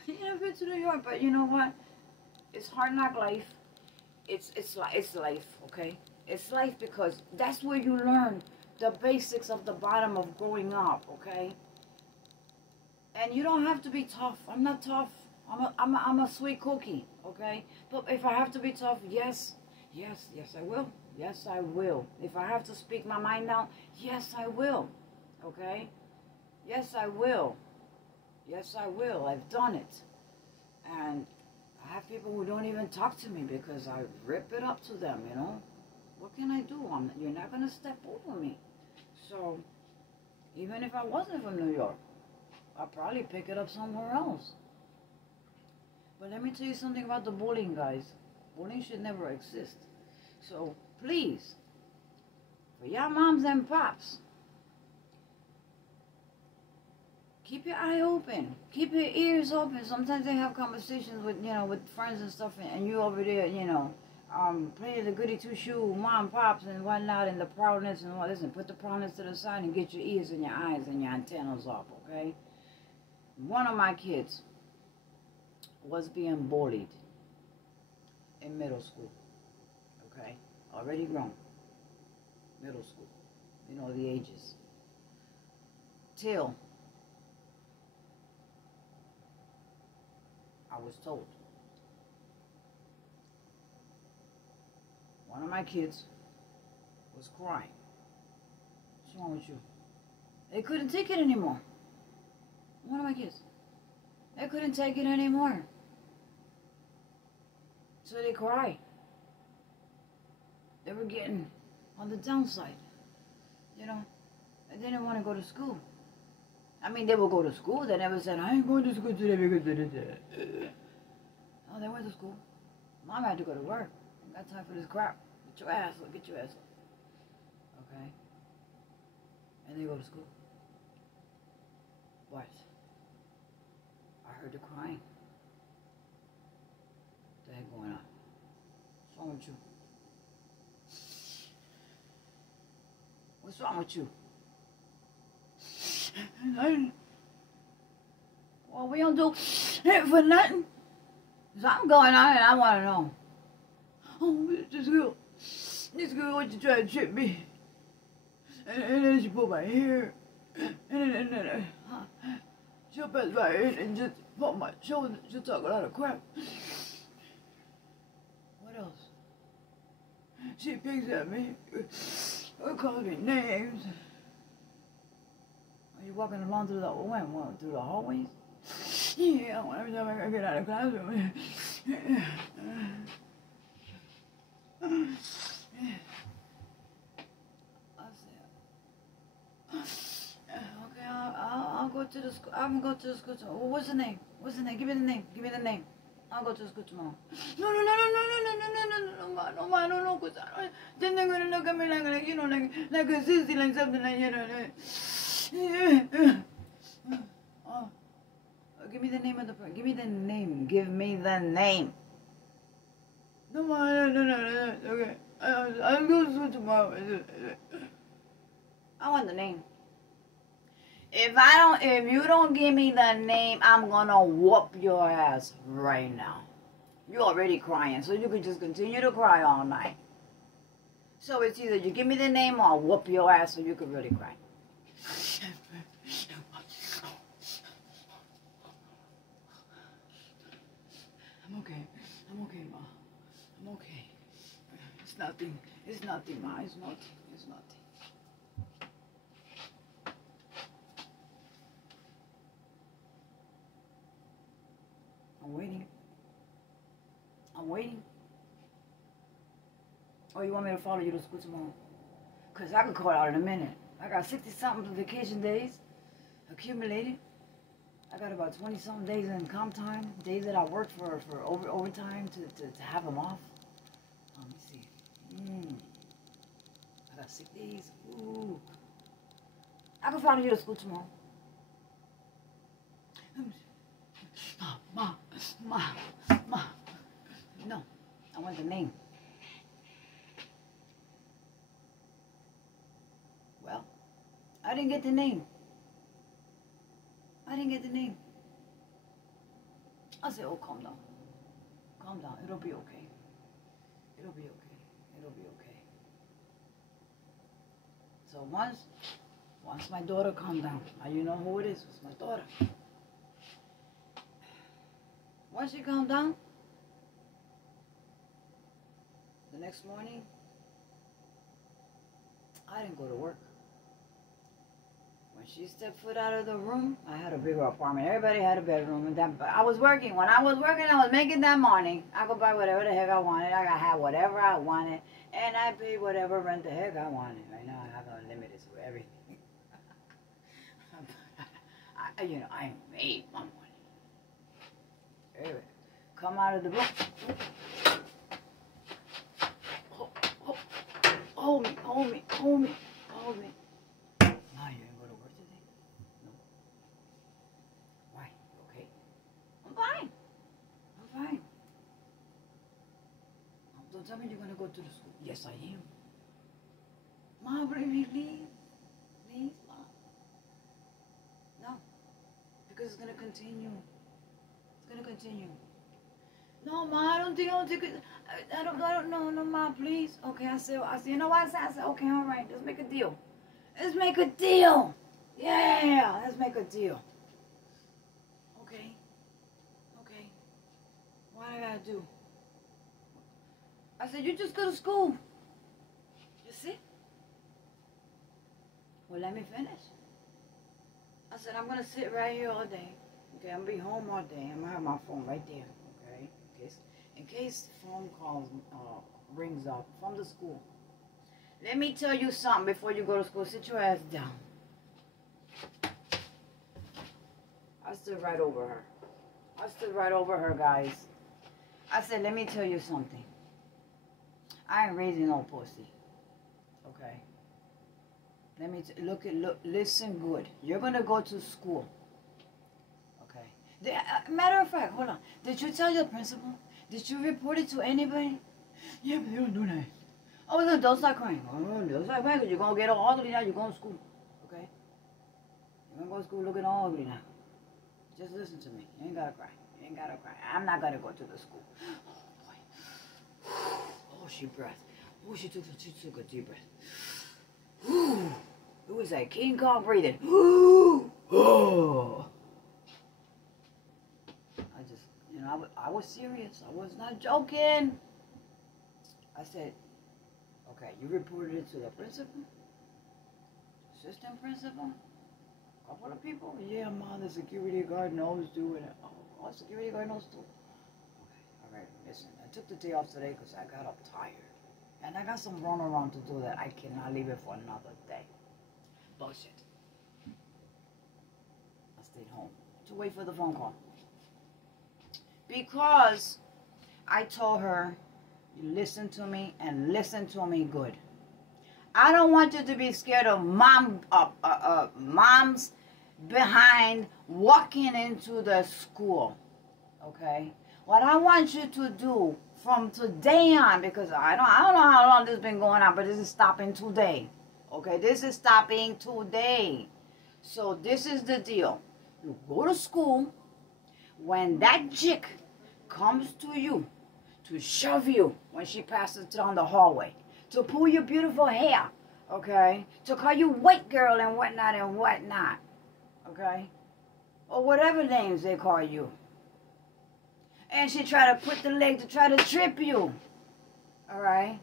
You never been to New York, but you know what? It's hard knock life. It's life, okay? It's life because that's where you learn the basics of the bottom of growing up, okay? And you don't have to be tough. I'm not tough. I'm a sweet cookie, okay? But if I have to be tough, yes, I will. Yes, I will. If I have to speak my mind out, yes, I will, okay? Yes, I will. Yes, I will. I've done it. And I have people who don't even talk to me because I rip it up to them, What can I do? You're not going to step over me. So, even if I wasn't from New York, I'd probably pick it up somewhere else. But let me tell you something about the bullying, guys. Bullying should never exist. So, please, for y'all moms and pops, keep your eye open. Keep your ears open. Sometimes they have conversations with, with friends and stuff, and you over there, playing the goody two-shoe, mom, pops, and whatnot, and the proudness and all this, and put the proudness to the side and get your ears and your eyes and your antennas up, okay? One of my kids was being bullied in middle school, okay? Already grown. Middle school. The ages. Till I was told. One of my kids was crying. What's wrong with you? They couldn't take it anymore. One of my kids. They couldn't take it anymore. So they cried. They were getting on the downside. They didn't want to go to school. I mean, they would go to school. They never said, I ain't going to school today because no, they went to school. Mom had to go to work. I got time for this crap. Get your ass up. Get your ass up. Okay? And they go to school. But I heard the crying. What the heck going on? What's wrong with you? What's wrong with you? Well, we don't do it for nothing. Something going on and I want to know. Oh, this girl wants to try to trip me. And then she pulled my hair. And then she'll pass my head and just on my shoulders. You talk a lot of crap. What else? She picks at me. Calls me names. Are you walking along through the hallways? Yeah, every time I get out of classroom. Okay, I'll go to the school. I'm gonna go to the school tomorrow. What's the name? What's the name? Give me the name. Give me the name. I'll go to the school tomorrow. No, ma, no, cause I don't. Then they're gonna look at me like you know, like a sissy, like something like you know. Give me the name of the person. Give me the name. Give me the name. No, ma, no. Okay, I'll go to school tomorrow. I want the name. If you don't give me the name, I'm gonna whoop your ass right now. You're already crying, so you can just continue to cry all night. So it's either you give me the name or I'll whoop your ass so you can really cry. I'm okay, ma. I'm okay. It's nothing, ma. It's nothing. I'm waiting. Oh, you want me to follow you to school tomorrow? Because I could call out in a minute. I got 60-something vacation days accumulated. I got about 20-something days in comp time, days that I worked for overtime to have them off. Let me see. I got 6 days. Ooh. I can follow you to school tomorrow. Ma. No, I want the name. Well, I didn't get the name. I said, oh, calm down. It'll be okay. So once my daughter calms down, now you know who it is. It's my daughter. Once she calmed down, the next morning, I didn't go to work. When she stepped foot out of the room, I had a bigger apartment. Everybody had a bedroom. And but I was working. When I was working, I was making that money. I could buy whatever the heck I wanted. I could have whatever I wanted. And I paid whatever rent the heck I wanted. Right now, I have unlimited for everything. I made my money. Anyway, come out of the room. Hold me. Ma, you didn't go to work today? No. Why? You okay? I'm fine. Don't tell me you're gonna go to the school. Yes, I am. Ma, please, Ma. No, because it's gonna continue. No, Ma, I don't think it. I don't know, no, Ma, please. Okay, I said, you know what I said? Okay, all right, let's make a deal. Yeah, let's make a deal. Okay. What I gotta do? I said, you just go to school. You see? Well, let me finish. I said, I'm gonna sit right here all day. Okay, I'm gonna be home all day. I'm gonna have my phone right there. Okay, in case phone calls rings up from the school. Let me tell you something before you go to school. Sit your ass down. I stood right over her. Guys. I said, let me tell you something. I ain't raising no pussy. Okay. Listen good. You're gonna go to school. Okay. Matter of fact, hold on. Did you tell your principal? Did you report it to anybody? Yeah, but they don't do that. Oh, no, don't start crying. Don't start crying because you're going to get all ugly now. You're going to school. Okay? You're going to go to school looking all ugly now. Just listen to me. You ain't got to cry. I'm not going to go to the school. Oh, boy. Oh, she breathed. Oh, she took a deep breath. Ooh. It was like King Kong breathing. Ooh. Oh. I was serious. I was not joking. I said, okay, you reported it to the principal? Assistant principal? A couple of people? Yeah, Mom, the security guard knows doing it. Oh, security guard knows too. Okay, all right, listen, I took the day off today because I got up tired. And I got some run around to do that I cannot leave it for another day. Bullshit. I stayed home to wait for the phone call. Because I told her, you listen to me and listen to me good. I don't want you to be scared of moms behind walking into the school. Okay? What I want you to do from today on, because I don't know how long this has been going on, but this is stopping today. Okay? This is stopping today. So this is the deal. You go to school. When that chick comes to you to shove you when she passes down the hallway, to pull your beautiful hair, okay, to call you white girl and whatnot, okay, or whatever names they call you, and she try to put the leg to try to trip you, all right,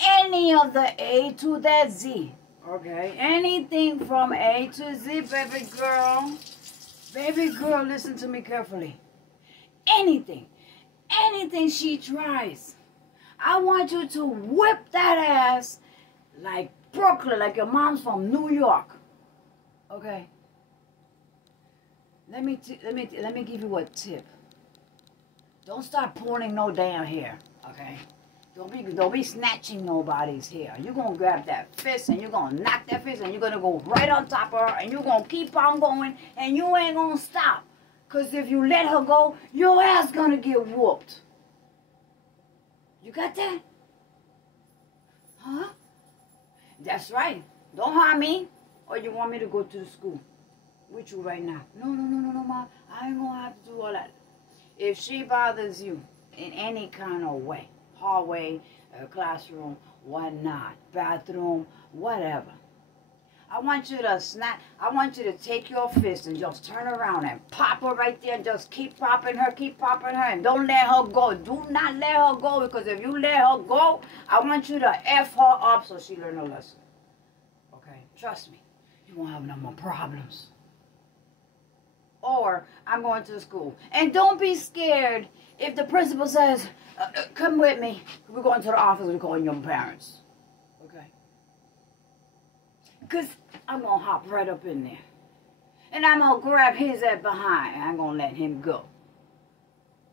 any of the A to the Z, okay, anything from A to Z, baby girl, listen to me carefully. Anything she tries, I want you to whip that ass like Brooklyn, like your mom's from New York. Okay? Let me give you a tip. Don't start pulling no damn hair, okay? Don't be snatching nobody's hair. You're gonna grab that fist and you're gonna knock that fist and you're gonna go right on top of her and you're gonna keep on going and you ain't gonna stop. Cause if you let her go, your ass gonna get whooped. You got that? Huh? That's right. Don't harm me. Or you want me to go to the school with you right now? No, Mom. I ain't gonna have to do all that. If she bothers you in any kind of way, hallway, classroom, whatnot, bathroom, whatever, I want you to take your fist and just turn around and pop her right there and just keep popping her, and don't let her go. Do not let her go, because if you let her go, I want you to F her up so she learn a lesson. Okay? Trust me. You won't have no more problems. Or I'm going to school. And don't be scared if the principal says, come with me. We're going to the office. We're calling your parents. Okay? Because I'm going to hop right up in there. And I'm going to grab his head behind. And I'm going to let him go.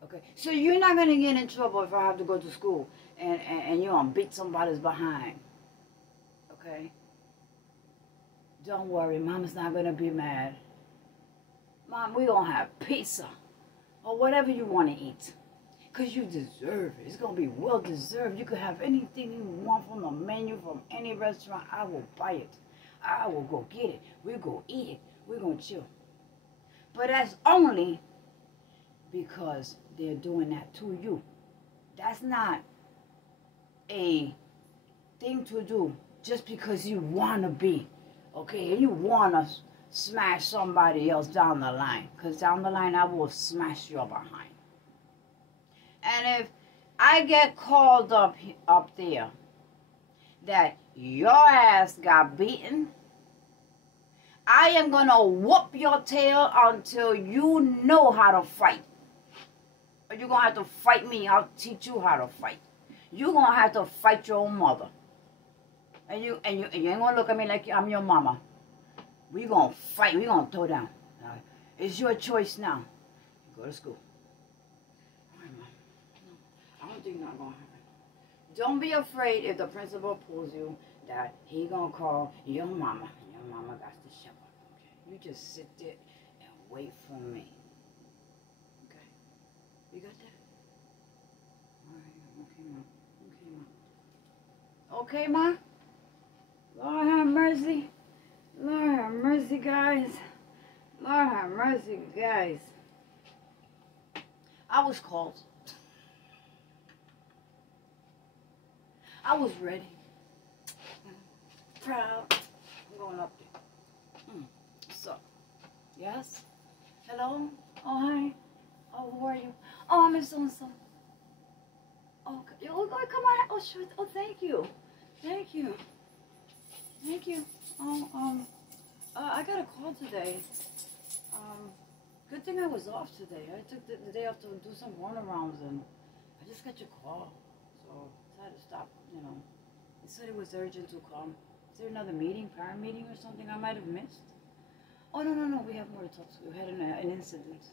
Okay? So you're not going to get in trouble if I have to go to school. And you're going to beat somebody's behind. Okay? Don't worry. Mama's not going to be mad. Mom, we're going to have pizza. Or whatever you want to eat. Because you deserve it. It's going to be well deserved. You could have anything you want from the menu from any restaurant. I will buy it. I will go get it. We'll go eat it. We're going to chill. But that's only because they're doing that to you. That's not a thing to do just because you want to be. Okay? You want to smash somebody else down the line. Because down the line, I will smash your behind. And if I get called up there that your ass got beaten, I am going to whoop your tail until you know how to fight. Or you're going to have to fight me. I'll teach you how to fight. You're going to have to fight your own mother. And you ain't going to look at me like I'm your mama. We're going to fight. We're going to throw down. It's your choice now. Go to school. I don't think that's going to happen. Don't be afraid if the principal pulls you that he going to call your mama. Your mama got to shut up. Okay? You just sit there and wait for me. Okay? You got that? All right. Okay, Ma. Okay, Ma? Lord have mercy. Lord have mercy, guys. Lord have mercy, guys. I was called. I was ready. Proud. I'm going up there. So, yes? Hello? Oh, hi. Oh, who are you? Oh, I'm Miss So-and-so. Oh, come on. Oh, sure. Oh, thank you. Thank you. Thank you. Oh, I got a call today. Good thing I was off today. I took the day off to do some runarounds, and I just got your call. So I had to stop, you know. They said it was urgent to come. Is there another meeting, parent meeting or something I might have missed? Oh, no. We have more to talk to. We had an incident.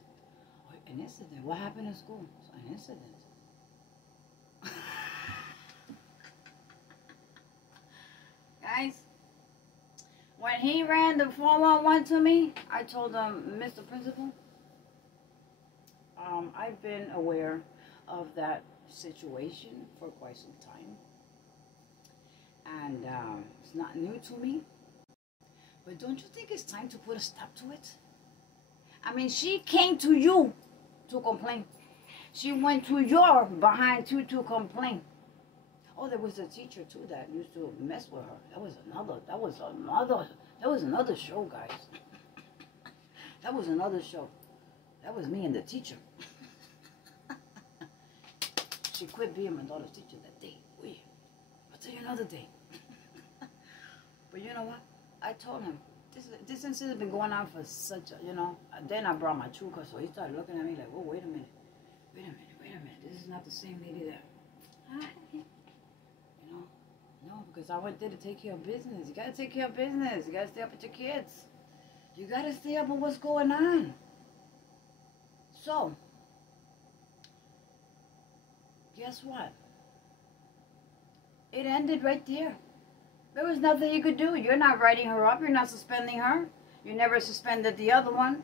Oh, an incident? What happened in school? An incident. Guys, when he ran the 411 to me, I told him, Mr. Principal, I've been aware of that situation for quite some time. And it's not new to me. But don't you think it's time to put a stop to it? I mean, she came to you to complain. She went to your behind you to complain. Oh, there was a teacher too that used to mess with her. That was another show, guys. That was another show. That was me and the teacher. She quit being my daughter's teacher that day. I'll tell you another day. But you know what? I told him, this incident has been going on for such a, you know. Then I brought my Chuka, so he started looking at me like, oh, wait a minute. This is not the same lady there. Hi. You know? No, because I went there to take care of business. You got to take care of business. You got to stay up with your kids. You got to stay up with what's going on. So, guess what? It ended right there. There was nothing you could do. You're not writing her up. You're not suspending her. You never suspended the other one.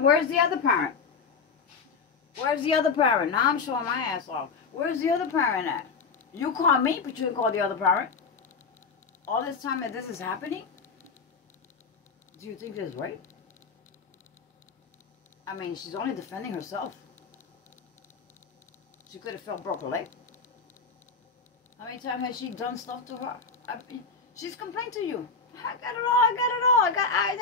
Where's the other parent? Where's the other parent? Now I'm showing my ass off. Where's the other parent at? You call me, but you didn't call the other parent. All this time that this is happening? Do you think that's right? I mean, she's only defending herself. She could have felt broke her leg. How many times has she done stuff to her? She's complained to you. I got it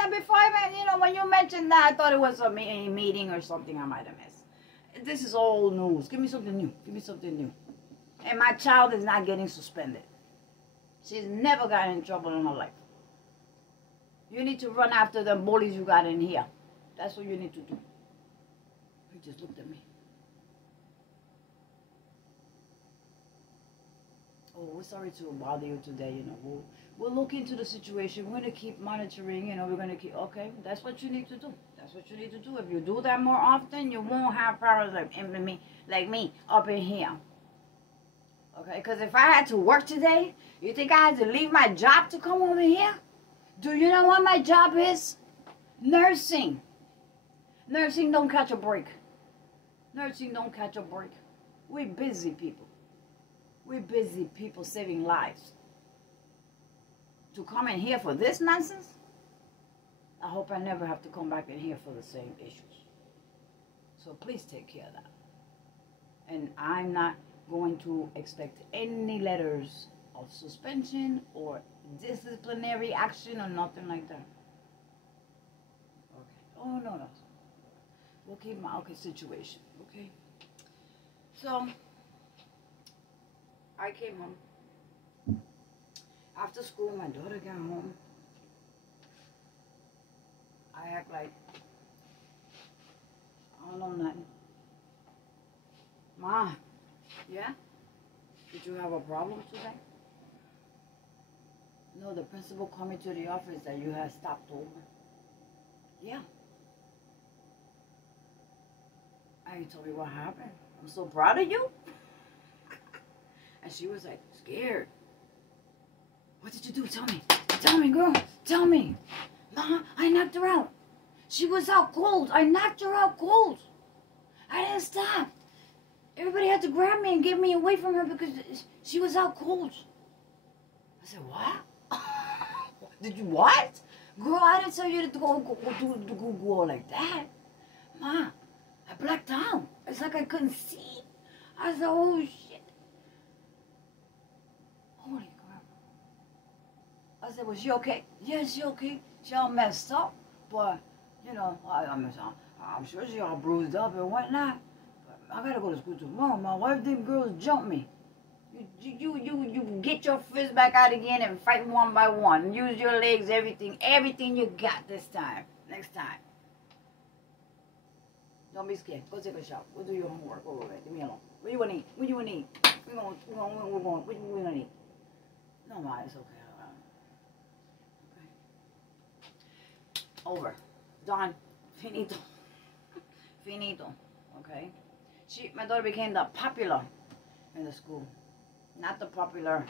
all. Before you know, when you mentioned that, I thought it was a meeting or something I might have missed. This is old news. Give me something new. And my child is not getting suspended. She's never gotten in trouble in her life. You need to run after the bullies you got in here. That's what you need to do. He just looked at me. Oh, we're sorry to bother you today. You know, we'll look into the situation. We're going to keep monitoring. You know, we're going to keep, okay, that's what you need to do. That's what you need to do. If you do that more often, you won't have parents like me up in here. Okay, because if I had to work today, you think I had to leave my job to come over here? Do you know what my job is? Nursing. Nursing don't catch a break. Nursing don't catch a break. We're busy people. We're busy people saving lives. To come in here for this nonsense? I hope I never have to come back in here for the same issues. So please take care of that. And I'm not going to expect any letters of suspension or disciplinary action or nothing like that. Okay. Oh, no. We'll keep my situation, okay? So, I came home. After school, my daughter got home. I act like I don't know nothing. Ma, yeah? Did you have a problem today? No, the principal called me to the office that you had stopped over. Yeah. And you told me what happened. I'm so proud of you. And she was like, scared. What did you do? Tell me. Tell me, girl. Tell me. Ma, I knocked her out. She was out cold. I knocked her out cold. I didn't stop. Everybody had to grab me and get me away from her because she was out cold. I said, what? Did you what? Girl, I didn't tell you to go like that. Ma, I blacked out. It's like I couldn't see. I said, oh, shit. Holy crap. I said, was she okay? Yeah, she okay. She all messed up. But, you know, I'm sure she all bruised up and whatnot. I gotta go to school tomorrow, Mom. What if them girls jump me? You get your fist back out again and fight one by one. Use your legs, everything you got this time. Next time. Don't be scared. Go take a shower. Go do your homework. Go over there. Leave me alone. What do you want to eat? What do you want to eat? We're going. What do you want to eat? No, Ma, it's okay. Okay. Over. Done. Finito. Finito. Okay. My daughter became the popular in the school. Not the popular,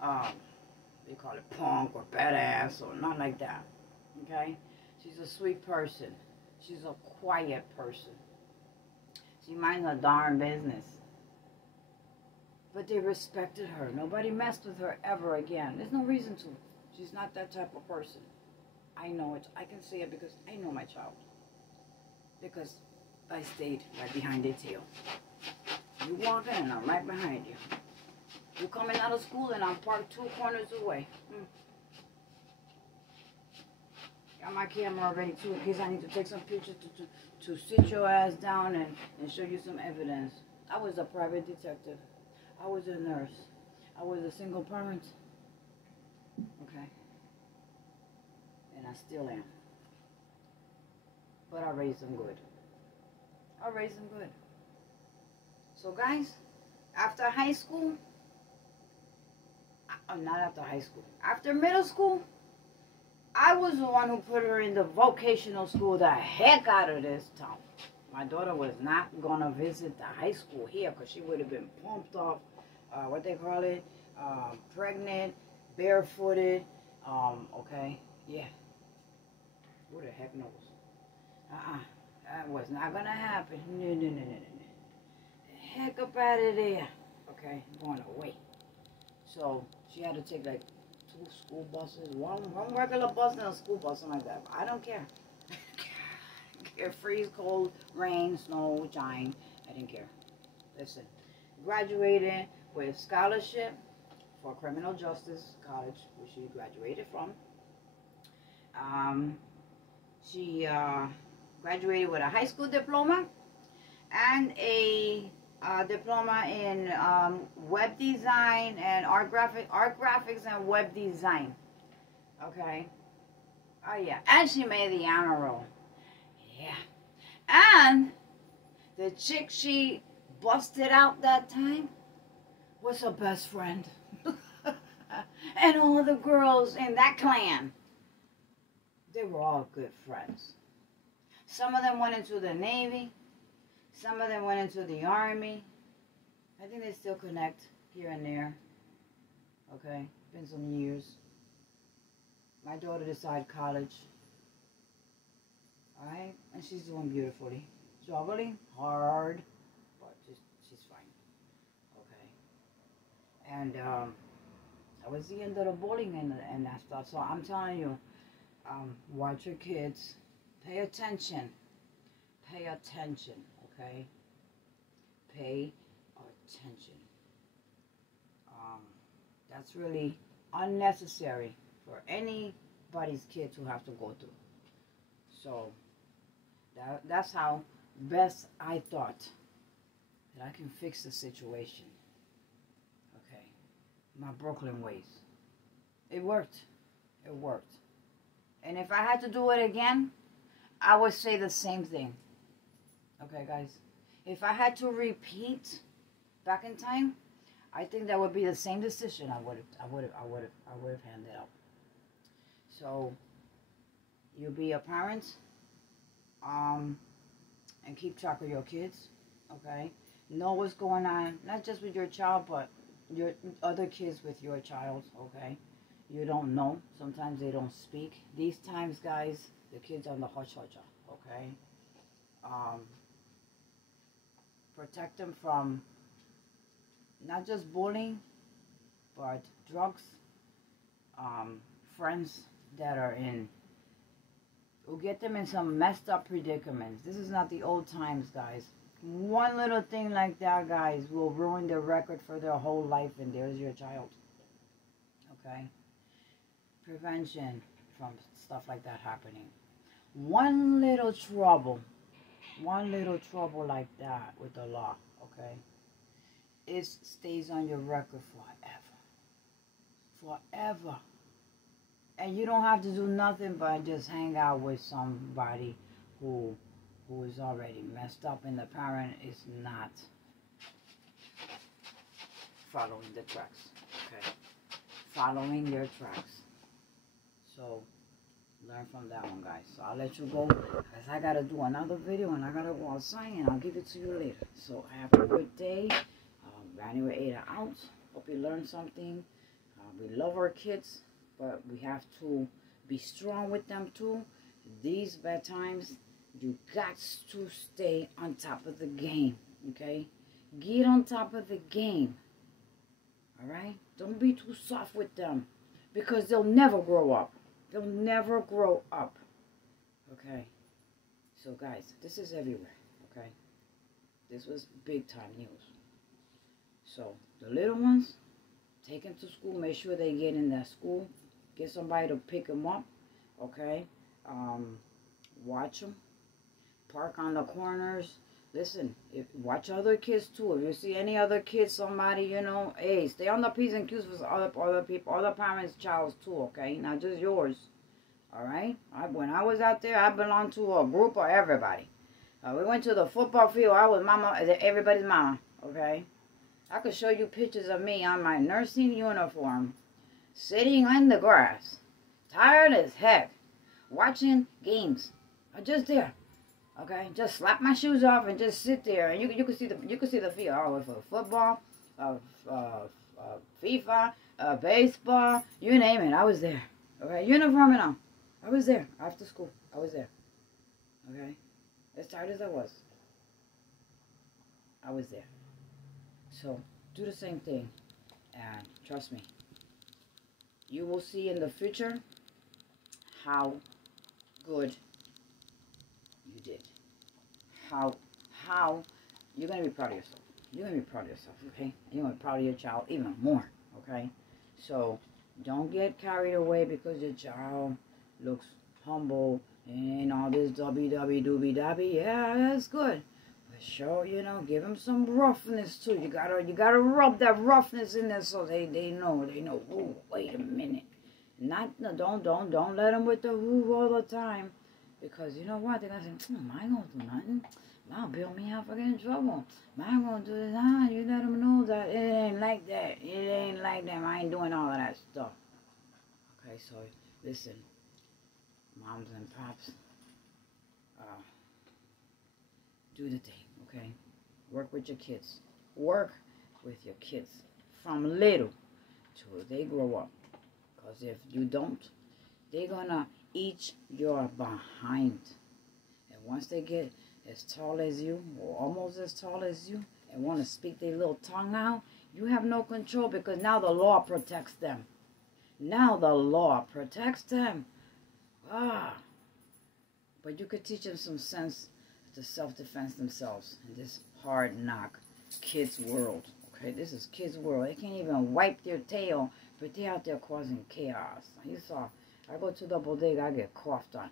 they call it punk or badass or not like that. Okay? She's a sweet person. She's a quiet person. She minds her darn business. But they respected her. Nobody messed with her ever again. There's no reason to. She's not that type of person. I know it. I can say it because I know my child. Because I stayed right behind their tail. You walk in and I'm right behind you. You're coming out of school and I'm parked 2 corners away. Got my camera ready too in case I need to take some pictures to sit your ass down and show you some evidence. I was a private detective. I was a nurse. I was a single parent. Okay. And I still am. But I raised them good. I raised them good. So guys, after high school, not after high school, after middle school, I was the one who put her in the vocational school the heck out of this town. My daughter was not going to visit the high school here because she would have been pumped off, what they call it, pregnant, barefooted, okay, yeah. Who the heck knows? That was not going to happen. No. Heck up out of there. Okay, going away. So she had to take like 2 school buses, one regular bus and a school bus, something like that. I don't care. Care freeze, cold, rain, snow, shine. I didn't care. Listen, graduated with scholarship for criminal justice college, which she graduated from. She graduated with a high school diploma and a diploma in web design and art graphics and web design. Okay. Oh yeah, and she made the honor roll. Yeah. And the chick she busted out that time was her best friend. And all the girls in that clan, they were all good friends. Some of them went into the Navy. Some of them went into the Army. I think they still connect here and there. Okay, been some years. My daughter decided college. Alright, and she's doing beautifully. Juggling hard, but she's fine. Okay. And that was the end of the bullying and that stuff. So I'm telling you, watch your kids. Pay attention. Pay attention. Okay? Pay attention. That's really unnecessary for anybody's kid to have to go through. So that's how best I thought that I can fix the situation. Okay? My Brooklyn ways. It worked. It worked. And if I had to do it again, I would say the same thing. Okay, guys? If I had to repeat back in time, I think that would be the same decision I would have handed out. So you be a parent, and keep track of your kids. Okay? Know what's going on, not just with your child, but your other kids with your child. Okay? You don't know. Sometimes they don't speak. These times, guys, the kids are on the hush-hush. Okay? Protect them from not just bullying, but drugs, friends that are will get them in some messed up predicaments. This is not the old times, guys. One little thing like that, guys, will ruin their record for their whole life, and there's your child. Okay? Prevention from stuff like that happening. One little trouble like that with the law, okay, it stays on your record forever. Forever. And you don't have to do nothing but just hang out with somebody who is already messed up and the parent is not following the tracks. Okay? Following your tracks. So learn from that one, guys. So I'll let you go because I gotta do another video and I gotta go outside and I'll give it to you later. So have a good day. January 8 out. Hope you learned something. We love our kids, but we have to be strong with them too. These bad times, you got to stay on top of the game, okay? Get on top of the game, all right? Don't be too soft with them because they'll never grow up. They'll never grow up, okay? So, guys, this is everywhere, okay? This was big time news. So, the little ones, take them to school. Make sure they get in that school. Get somebody to pick them up, okay? Watch them. Park on the corners. Listen, watch other kids too. If you see any other kids, somebody, you know, hey, stay on the P's and Q's for other people, other parents' childs too, okay? Not just yours, all right? When I was out there, I belonged to a group of everybody. We went to the football field. I was everybody's mama, okay? I could show you pictures of me on my nursing uniform, sitting in the grass, tired as heck, watching games. I'm just there, okay? Just slap my shoes off and just sit there, and you can see the field. Oh, for football, FIFA, baseball, you name it. I was there, okay? Uniform and all. I was there after school. I was there, okay? As tired as I was, I was there. So, do the same thing, and trust me, you will see in the future how good you did. How you're going to be proud of yourself. You're going to be proud of yourself, okay? You're going to be proud of your child even more, okay? So, don't get carried away because your child looks humble and all this dooby-dabby. Yeah, that's good. Sure, you know, give them some roughness too. You gotta rub that roughness in there so they know. Oh, wait a minute. Don't let them with the who all the time, because you know what? They're gonna say, I ain't gonna do nothing. Now bail me out for getting in trouble. I ain't gonna do this. You let them know that it ain't like that. It ain't like that. I ain't doing all of that stuff. Okay, so listen, moms and pops, do the thing. Okay, work with your kids. Work with your kids from little till they grow up. Because if you don't, they're gonna eat your behind. And once they get as tall as you, or almost as tall as you, and want to speak their little tongue out, you have no control because now the law protects them. Now the law protects them. But you could teach them some sense to self-defense themselves in this hard knock kids world. Okay, this is kids world. They can't even wipe their tail, but they're out there causing chaos. You saw, I go to the bodega, I get coughed on.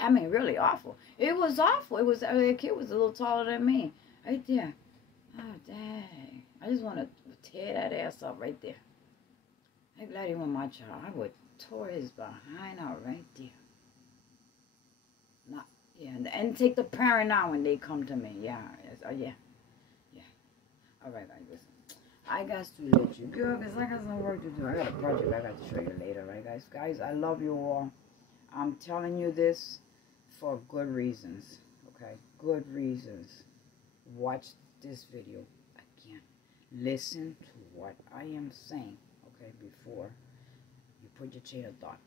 I mean, really awful. It was awful. It was, the kid was a little taller than me, right there. Oh dang! I just want to tear that ass up right there. I'm glad he was my child. I would tore his behind out right there. Not. Yeah, and take the parent out when they come to me. Yeah, yeah. All right, guys, listen. I got to let you go because I got some work to do. I got a project I got to show you later, right, guys? Guys, I love you all. I'm telling you this for good reasons, okay? Good reasons. Watch this video again. Listen to what I am saying, okay, before you put your chain of thought.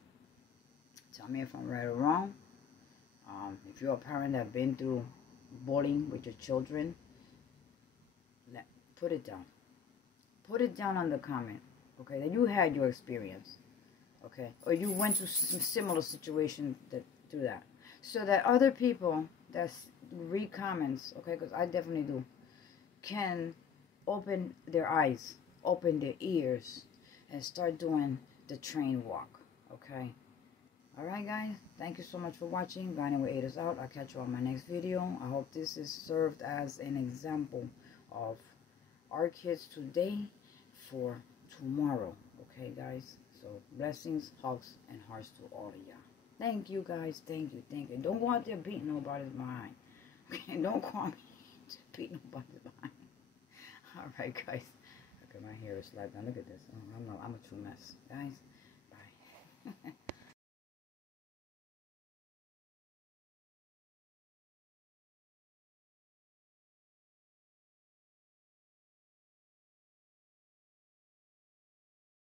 Tell me if I'm right or wrong. If you're a parent that's been through bullying with your children, put it down. Put it down on the comment, okay? That you had your experience, okay? Or you went through some similar situation through that. So that other people that read comments, okay, because I definitely do, can open their eyes, open their ears, and start doing the train walk, okay? Alright, guys. Thank you so much for watching. Dining with Ada's out. I'll catch you on my next video. I hope this is served as an example of our kids today for tomorrow. Okay, guys? So, blessings, hugs, and hearts to all of y'all. Thank you, guys. Thank you. Thank you. Don't go out there beating nobody's behind. Okay? Don't call me to beat nobody's behind. Alright, guys. Okay, my hair is slide down. Look at this. Oh, I'm a true mess. Guys, bye.